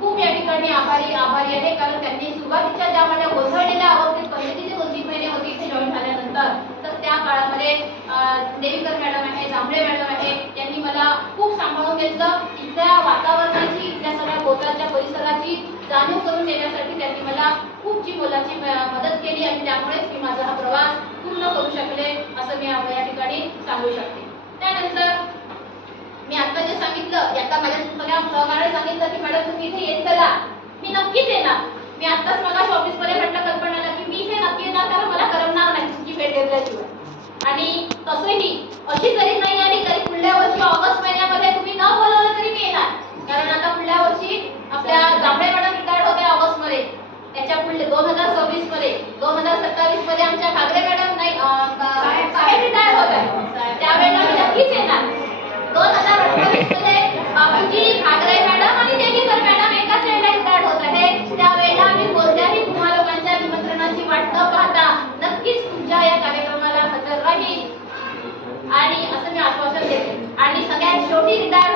खूप या ठिकाणी आभारी आहे, कारण त्यांनी सुरुवातीच्या ज्या माझ्या गोंधळलेल्या अवस्थेत पहिले जे 2-3 महिने होते इथे जॉईन झाल्यानंतर, तर त्या काळामध्ये देवीकर मॅडम आहे, जांभळे मॅडम आहे, यांनी मला खूप सांभाळून घेतलं. इथल्या वातावरणाची, इथल्या सगळ्या भोवतालच्या परिसराची जाणीव करून देण्यासाठी त्यांनी मला खूपची मोलाची मदत केली आणि त्यामुळेच मी माझा हा प्रवास पूर्ण करू शकले असं मी या ठिकाणी सांगू शकते. त्यानंतर मी आता जे सांगितलं, आता माझ्या सगळ्या सहकार्याने सांगितलं की मॅडम तुम्ही इथे येत चला, मी नक्कीच येणार. मी आत्ताच मगाशी ऑफिसमध्ये म्हटलं कल्पनाला की मी इथे नक्की येणार, कारण मला करमणार नाही तुमची भेट घेतल्याशिवाय. आणि तसंही अशी जरी नाही आली तरी पुढल्या वर्षी ऑगस्ट महिन्यामध्ये तुम्ही न बोलवलं तरी मी येणार, कारण आता पुढल्या वर्षी आपल्या जांभळे मॅडम रिटायर्ड होते ऑगस्ट मध्ये, त्याच्या पुढे 2026 मध्ये, 2027 मध्ये आमच्या घागरे मॅडम नाही साहेब रिटायर्ड होत आहे, त्यावेळेला मी नक्कीच येणार. 2028 मध्ये बाबूजी, घागरे मॅडम आणि देवीकर मॅडम एकाच वेळेला रिटायर्ड होत आहे, त्यावेळेला मी कोणत्याही तुम्हा लोकांच्या निमंत्रणाची वाट न पाहता नक्कीच तुमच्या या कार्यक्रमाला हजर राहील आणि असं मी आश्वासन देते. आणि सगळ्यात शेवटी रिटायर